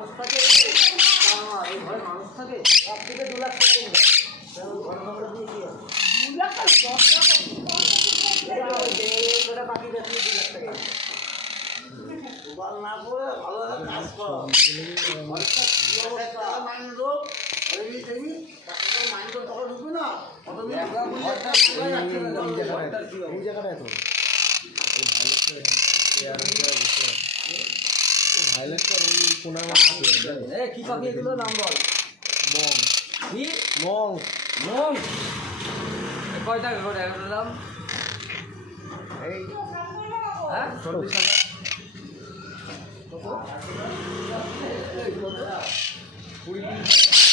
মানুষ থাকে, এই ঘরে মানুষ থাকে 1 থেকে 2 লাখ টাকা ইনকাম। ঘর ভাড়া দিয়ে কি হবে? 2 লাখ আর 10 লাখ পাখি বেশি 2 লাখ টাকা। না করে ভালো কাজ করো। মাইন্ড রোগ মাইন্ড তখন ঢুকবে না। এই জায়গাটায় তো কি পাখি এগুলো নাম বল? মং কি মং মং কয় টাকা করে এগুলো দাম? এই হ্যাঁ 40 টাকা। কত? 20